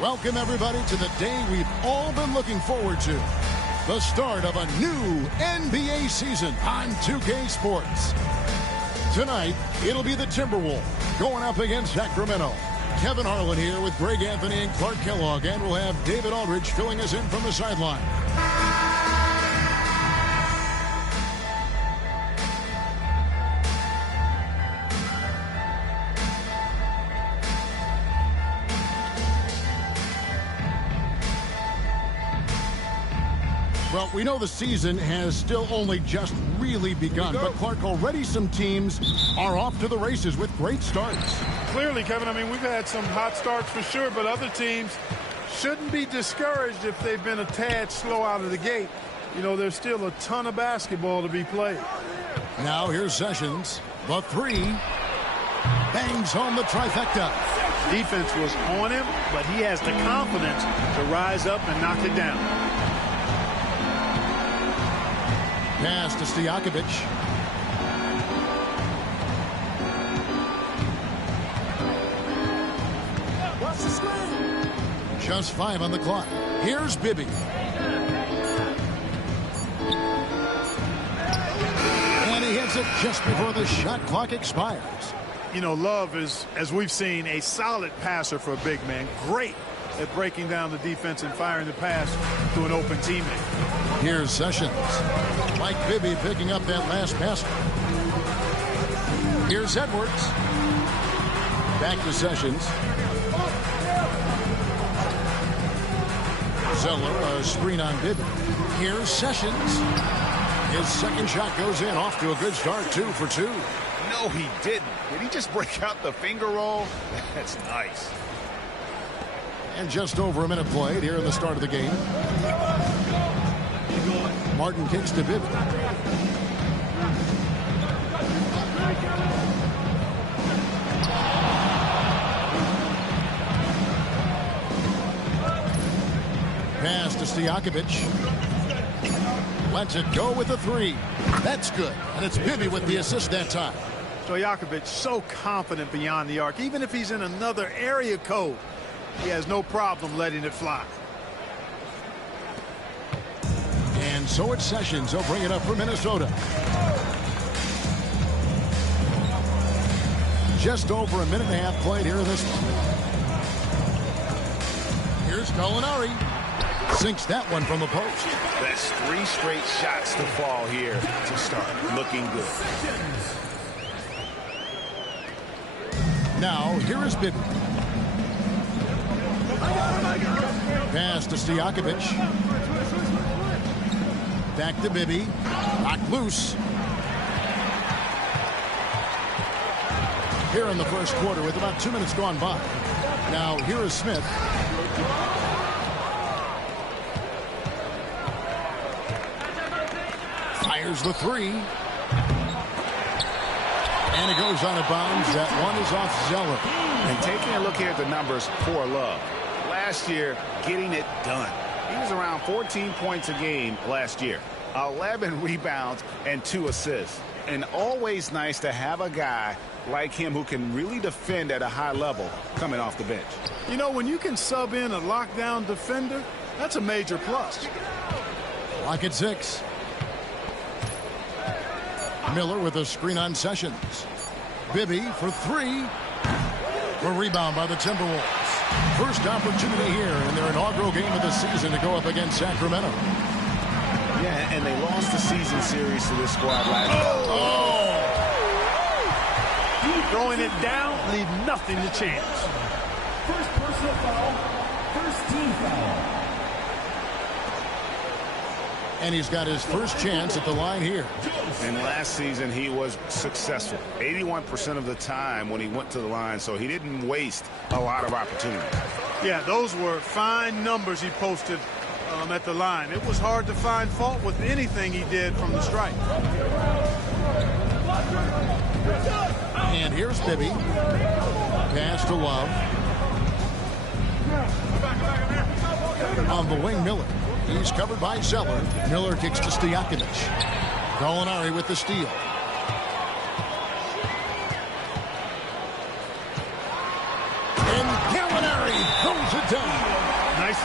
Welcome, everybody, to the day we've all been looking forward to. The start of a new NBA season on 2K Sports. Tonight, it'll be the Timberwolves going up against Sacramento. Kevin Harlan here with Greg Anthony and Clark Kellogg, and we'll have David Aldridge filling us in from the sideline. Well, we know the season has still only just really begun, but Clark, already some teams are off to the races with great starts. Clearly, Kevin, I mean, we've had some hot starts for sure, but other teams shouldn't be discouraged if they've been a tad slow out of the gate. You know, there's still a ton of basketball to be played. Now here's Sessions. The three. Bangs home the trifecta. Defense was on him, but he has the confidence to rise up and knock it down. Pass to Stojakovic. Watch the screen. Just 5 on the clock. Here's Bibby. And he hits it just before the shot clock expires. You know, Love is, as we've seen, a solid passer for a big man. Great at breaking down the defense and firing the pass to an open teammate. Here's Sessions. Mike Bibby picking up that last pass. Here's Edwards. Back to Sessions. Zeller, a screen on Bibby. Here's Sessions. His second shot goes in, off to a good start, 2 for 2. No, he didn't. Did he just break out the finger roll? That's nice. And just over a minute played here in the start of the game. Martin kicks to Bibby. Pass to Stojakovic. Lets it go with a 3. That's good. And it's Bibby with the assist that time. Stojakovic so confident beyond the arc. Even if he's in another area code, he has no problem letting it fly. And so it's Sessions. He'll bring it up for Minnesota. Just over a minute and a half played here in this one. Here's Gallinari. Sinks that one from the post. That's 3 straight shots to fall here to start. Looking good. Now, here is Bibby. Pass to Stojakovic. Back to Bibby. Knocked loose. Here in the first quarter with about 2 minutes gone by. Now, here is Smith. Fires the 3. And it goes out of bounds. That one is off Zeller. And taking a look here at the numbers for Love. Last year, getting it done. He was around 14 points a game last year. 11 rebounds and 2 assists. And always nice to have a guy like him who can really defend at a high level coming off the bench. You know, when you can sub in a lockdown defender, that's a major plus. Lock at 6. Miller with a screen on Sessions. Bibby for 3. A rebound by the Timberwolves. First opportunity here in their inaugural game of the season to go up against Sacramento. Yeah, and they lost the season series to this squad last year. Oh! Throwing it down, leave nothing to chance. First personal foul, first team foul. And he's got his first chance at the line here. And last season he was successful 81% of the time when he went to the line, so he didn't waste a lot of opportunities. Yeah, those were fine numbers he posted at the line. It was hard to find fault with anything he did from the stripe. And here's Bibby. Pass to Love. On the wing, Miller. He's covered by Zeller. Miller kicks to Stojakovic. Gallinari with the steal. And Gallinari throws it down.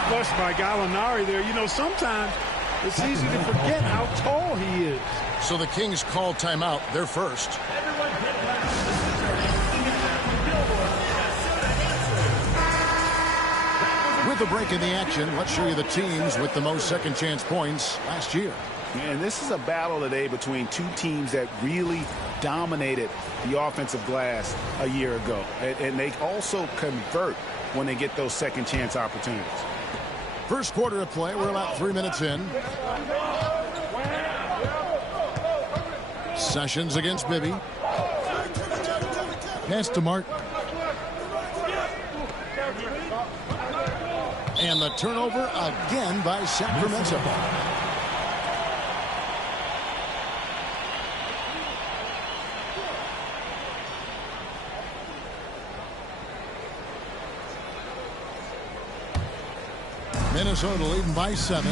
flush by Gallinari there. You know, sometimes it's easy to forget how tall he is. So the Kings call timeout. They're first. With the break in the action, let's show you the teams with the most second chance points last year. And this is a battle today between two teams that really dominated the offensive glass a year ago. And they also convert when they get those second chance opportunities. First quarter of play. We're about 3 minutes in. Sessions against Bibby. Pass to Martin. And the turnover again by Sacramento. Minnesota leading by 7.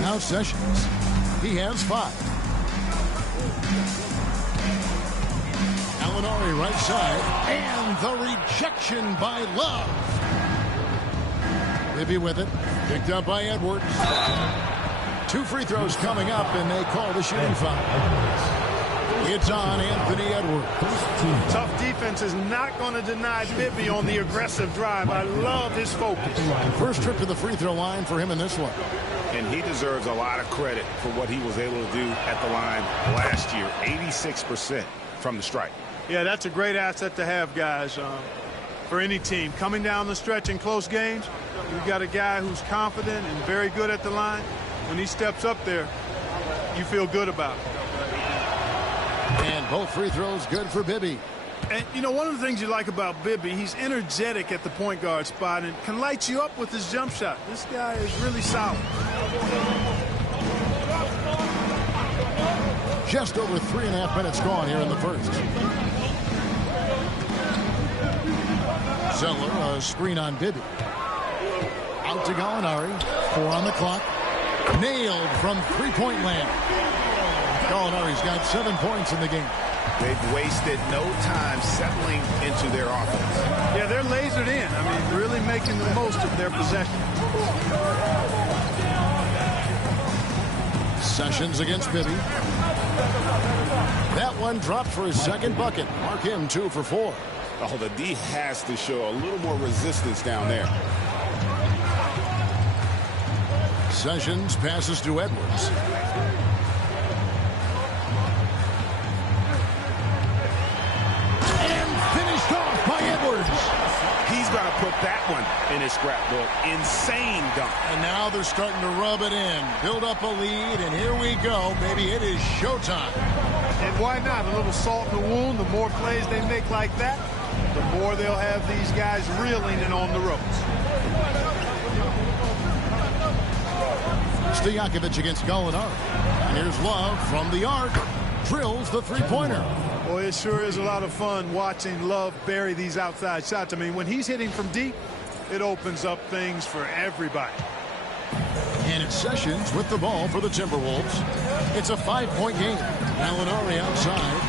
Now Sessions. He has 5. Gallinari right side. And the rejection by Love. Bibby with it. Picked up by Edwards. 2 free throws coming up, and they call the shooting foul. It's on Anthony Edwards. Tough defense is not going to deny Bibby on the aggressive drive. I love his focus. First trip to the free throw line for him in this one. And he deserves a lot of credit for what he was able to do at the line last year. 86% from the stripe. Yeah, that's a great asset to have, guys, for any team. Coming down the stretch in close games, you've got a guy who's confident and very good at the line. When he steps up there, you feel good about it. And both free throws good for Bibby. And, you know, one of the things you like about Bibby, he's energetic at the point guard spot and can light you up with his jump shot. This guy is really solid. Just over 3.5 minutes gone here in the first. Zeller, a screen on Bibby. Out to Gallinari. 4 on the clock. Nailed from three-point land. Gallinari's got 7 points in the game. They've wasted no time settling into their offense. Yeah, they're lasered in. I mean, really making the most of their possession. Sessions against Bibby. That one dropped for his second bucket. Mark him 2 for 4. Oh, the D has to show a little more resistance down there. Sessions passes to Edwards. He's going to put that one in his scrapbook. Insane dunk. And now they're starting to rub it in. Build up a lead, and here we go. Maybe it is showtime. And why not? A little salt in the wound. The more plays they make like that, the more they'll have these guys reeling and on the ropes. Stojakovic against Gallinari. And here's Love from the arc. Drills the three-pointer. Boy, it sure is a lot of fun watching Love bury these outside shots. I mean, when he's hitting from deep, it opens up things for everybody. And it's Sessions with the ball for the Timberwolves. It's a 5-point game. Gallinari outside.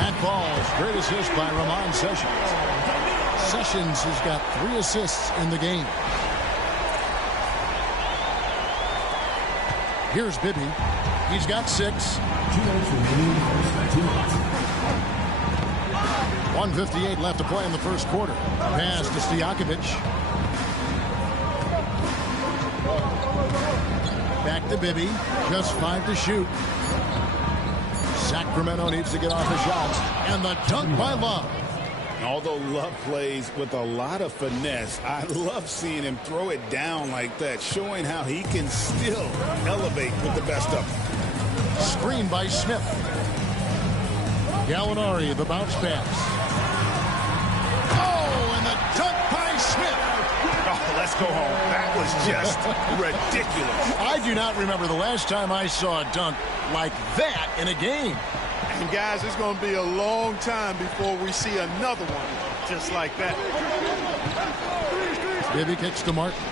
That ball's great assist by Ramon Sessions. Sessions has got 3 assists in the game. Here's Bibby. He's got 6. 1:58 left to play in the first quarter. Pass to Stojakovic. Back to Bibby. Just 5 to shoot. Sacramento needs to get off a shot. And the dunk by Love. Although Love plays with a lot of finesse, I love seeing him throw it down like that, showing how he can still elevate with the best of them. Screen by Smith. Gallinari, the bounce pass. Oh, and the dunk by Smith. Oh, let's go home. That was just ridiculous. I do not remember the last time I saw a dunk like that in a game. And guys, it's going to be a long time before we see another one just like that. Bibby kicks to Martin.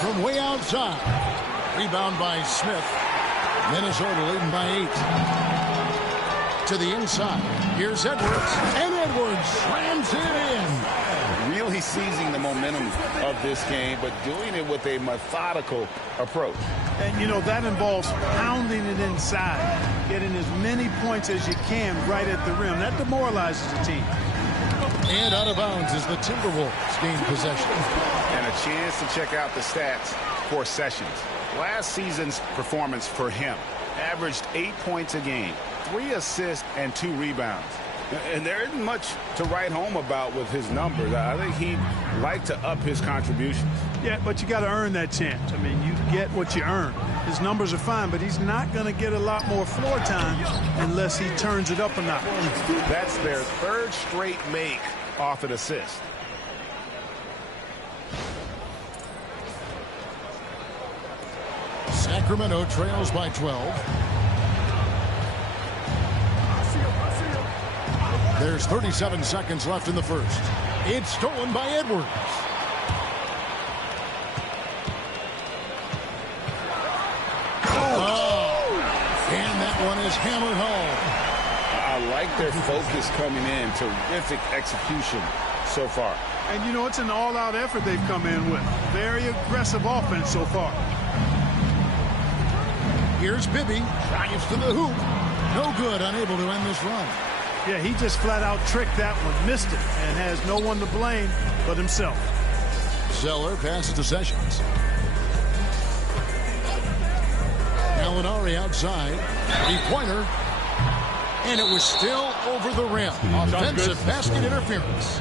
from way outside. Rebound by Smith. Minnesota leading by 8. To the inside. Here's Edwards. And Edwards slams it in. Really seizing the momentum of this game, but doing it with a methodical approach. And, you know, that involves pounding it inside, getting as many points as you can right at the rim. That demoralizes the team. And out of bounds as the Timberwolves gain possession. And a chance to check out the stats for Sessions. Last season's performance for him averaged 8 points a game, 3 assists, and 2 rebounds. And there isn't much to write home about with his numbers. I think he'd like to up his contributions. Yeah, but you got to earn that chance. I mean, you get what you earn. His numbers are fine, but he's not going to get a lot more floor time unless he turns it up a notch. That's their 3rd straight make off an assist. Sacramento trails by 12. There's 37 seconds left in the first. It's stolen by Edwards. Oh, and that one is hammered home. I like their focus coming in. Terrific execution so far. And, you know, it's an all-out effort they've come in with. Very aggressive offense so far. Here's Bibby. Drives to the hoop. No good. Unable to end this run. Yeah, he just flat-out tricked that one, missed it, and has no one to blame but himself. Zeller passes to Sessions. Gallinari outside. Three-pointer. And it was still over the rim. Offensive basket interference.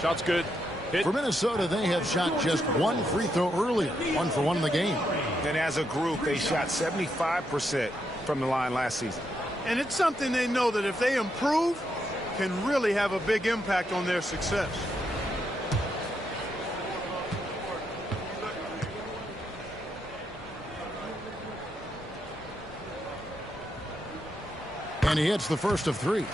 Shot's good. Hit. For Minnesota, they have shot just 1 free throw earlier. 1 for 1 in the game. And as a group, they shot 75% from the line last season. And it's something they know that if they improve, can really have a big impact on their success. And he hits the first of 3.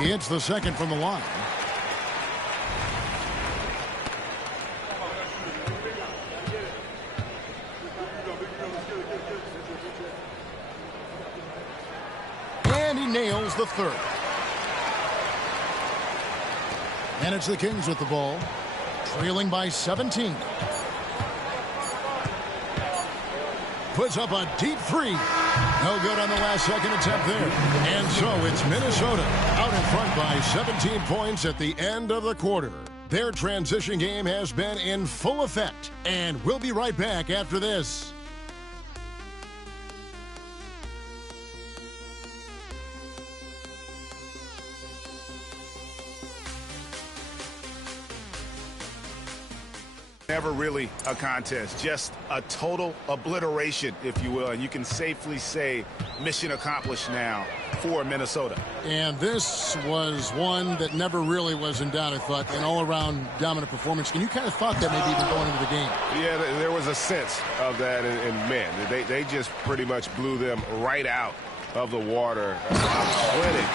He hits the second from the line. And he nails the third. And it's the Kings with the ball, trailing by 17. Puts up a deep 3. No good on the last second attempt there. And so it's Minnesota out in front by 17 points at the end of the quarter. Their transition game has been in full effect. And we'll be right back after this. Never really a contest, just a total obliteration, if you will. And you can safely say mission accomplished now for Minnesota. And this was one that never really was in doubt, I thought, an all-around dominant performance. And you kind of thought that maybe even going into the game. Yeah, there was a sense of that, and man, they just pretty much blew them right out of the water. A clinic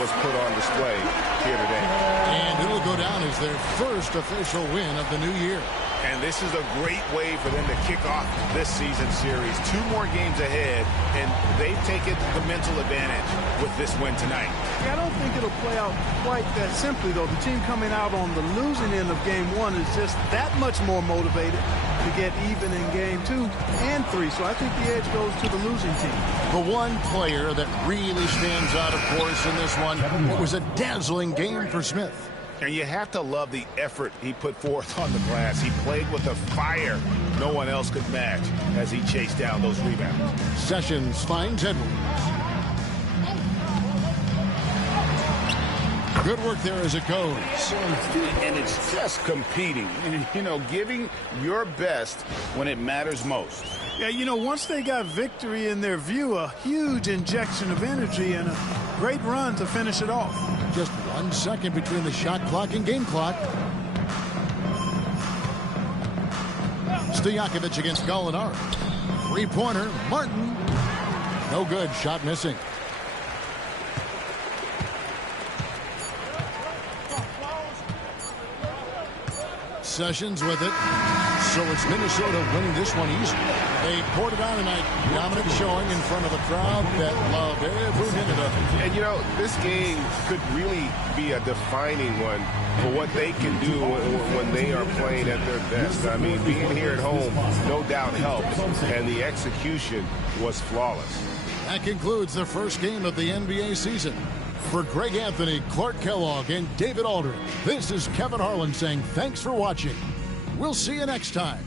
was put on display here today. And it'll go down as their first official win of the new year. And this is a great way for them to kick off this season series. 2 more games ahead, and they've taken the mental advantage with this win tonight. Yeah, I don't think it'll play out quite that simply, though. The team coming out on the losing end of game 1 is just that much more motivated to get even in game 2 and 3. So I think the edge goes to the losing team. The one player that really stands out, of course, in this one, it was a dazzling game for Smith. And you have to love the effort he put forth on the glass. He played with a fire no one else could match as he chased down those rebounds. Sessions finds Edwards. Good work there as it goes. And it's just competing, you know, giving your best when it matters most. Yeah, you know, once they got victory in their view, a huge injection of energy and a great run to finish it off. Just 1 second between the shot clock and game clock. Stojakovic against Gallinari. Three-pointer, Martin. No good. Shot missing. Sessions with it. So it's Minnesota winning this one easy. They poured it on tonight. Dominant showing in front of a crowd that loved every minute of it. And, you know, this game could really be a defining one for what they can do when they are playing at their best. I mean, being here at home no doubt helps, and the execution was flawless. That concludes the first game of the NBA season. For Greg Anthony, Clark Kellogg, and David Aldridge, this is Kevin Harlan saying thanks for watching. We'll see you next time.